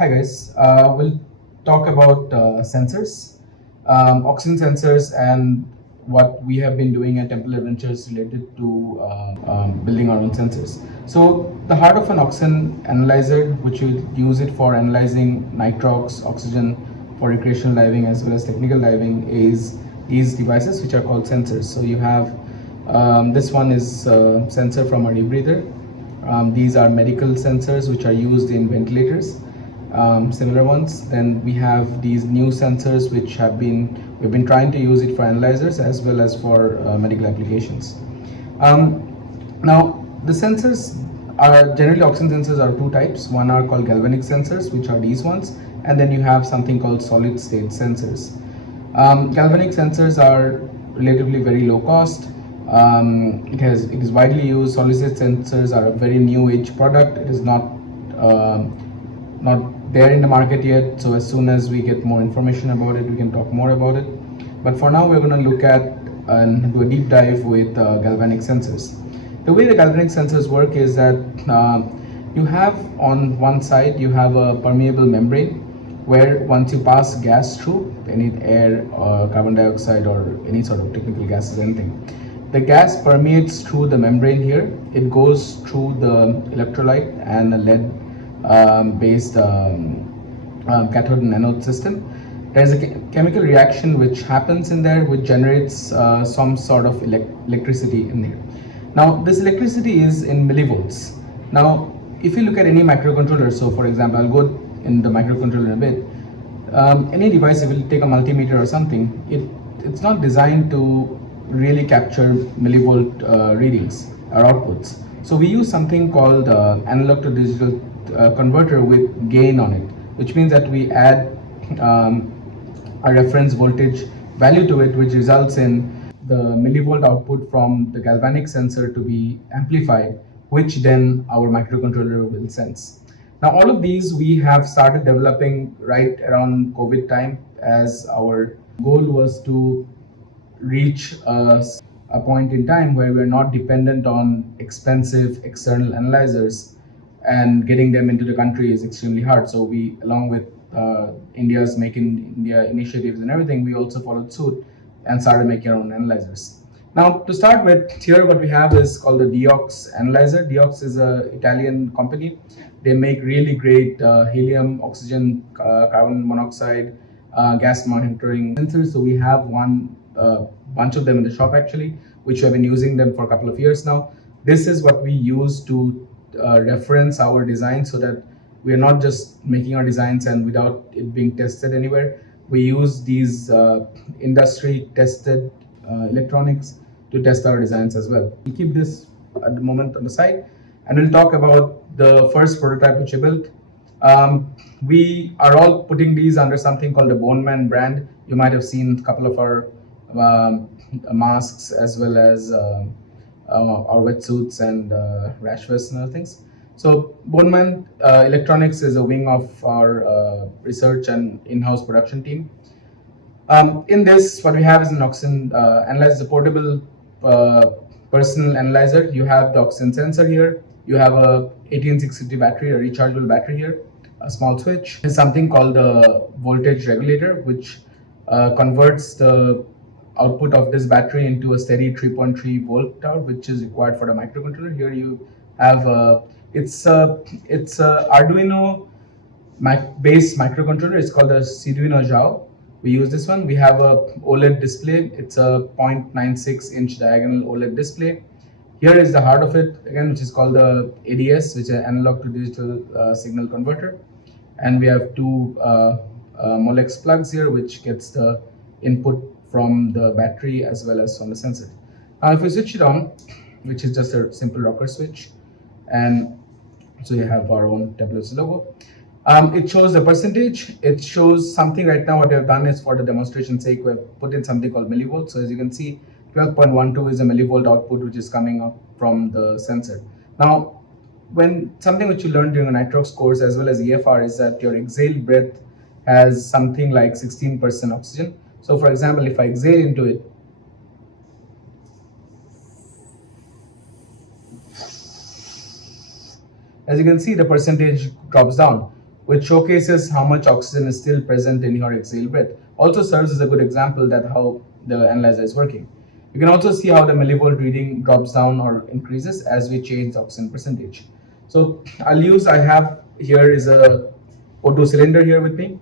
Hi guys, we'll talk about sensors, oxygen sensors, and what we have been doing at Temple Adventures related to building our own sensors. So the heart of an oxygen analyzer, which we use it for analyzing nitrox, oxygen for recreational diving as well as technical diving, is these devices which are called sensors. So you have this one is sensor from a rebreather. These are medical sensors which are used in ventilators, similar ones. Then we have these new sensors which we've been trying to use it for analyzers as well as for medical applications. Now the sensors are generally oxygen sensors are two types. One are called galvanic sensors, which are these ones, and then you have something called solid state sensors. Galvanic sensors are relatively very low cost. It is widely used. Solid state sensors are a very new age product. It is not there in the market yet. So as soon as we get more information about it, we can talk more about it. But for now, we're going to look at and do a deep dive with galvanic sensors. The way the galvanic sensors work is that you have on one side you have a permeable membrane where once you pass gas through, any air or carbon dioxide or any sort of technical gases, anything, the gas permeates through the membrane here. It goes through the electrolyte and a lead based cathode and anode system. There's a chemical reaction which happens in there which generates some sort of electricity in there. Now this electricity is in millivolts. Now if you look at any microcontroller, so for example, I'll go in the microcontroller in a bit. Any device, if you take a multimeter or something, it's not designed to really capture millivolt readings or outputs. So we use something called analog to digital converter with gain on it, which means that we add a reference voltage value to it, which results in the millivolt output from the galvanic sensor to be amplified, which then our microcontroller will sense. Now, all of these we have started developing right around COVID time, as our goal was to reach a point in time where we're not dependent on expensive external analyzers, and getting them into the country is extremely hard. So we, along with India's Make in India initiatives and everything, we also followed suit and started making our own analyzers. Now, to start with, here what we have is called the Diox analyzer. Diox is an Italian company. They make really great helium, oxygen, carbon monoxide, gas monitoring sensors. So we have one bunch of them in the shop actually, which we have been using them for a couple of years now. This is what we use to reference our design, so that we are not just making our designs and without it being tested anywhere. We use these industry tested electronics to test our designs as well. We'll keep this at the moment on the side, and we'll talk about the first prototype which I built. We are all putting these under something called the Boneman brand. You might have seen a couple of our masks as well as our wetsuits and rash vests and other things. So Boneman Electronics is a wing of our research and in-house production team. In this, what we have is an oxygen analyzer, a portable personal analyzer. You have the oxygen sensor here. You have a 18650 battery, a rechargeable battery here, a small switch. There's something called the voltage regulator, which converts the output of this battery into a steady 3.3 volt out, which is required for the microcontroller. Here you have it's a Arduino based microcontroller. It's called a Arduino Jao. We use this one. We have a OLED display. It's a 0.96 inch diagonal OLED display. Here is the heart of it again, which is called the ADS, which is an analog to digital signal converter. And we have two Molex plugs here, which gets the input from the battery as well as from the sensor. Now, if we switch it on, which is just a simple rocker switch, and so you have our own Tableau's logo. It shows the percentage. It shows something right now. What we have done is, for the demonstration sake, we have put in something called millivolts. So as you can see, 12.12 is a millivolt output which is coming up from the sensor. Now, when something which you learned during a nitrox course as well as EFR is that your exhale breath has something like 16% oxygen. So for example, if I exhale into it, as you can see, the percentage drops down. which showcases how much oxygen is still present in your exhale breath. Also serves as a good example that how the analyzer is working. You can also see how the millivolt reading drops down or increases as we change the oxygen percentage. So I have here is a O2 cylinder here with me.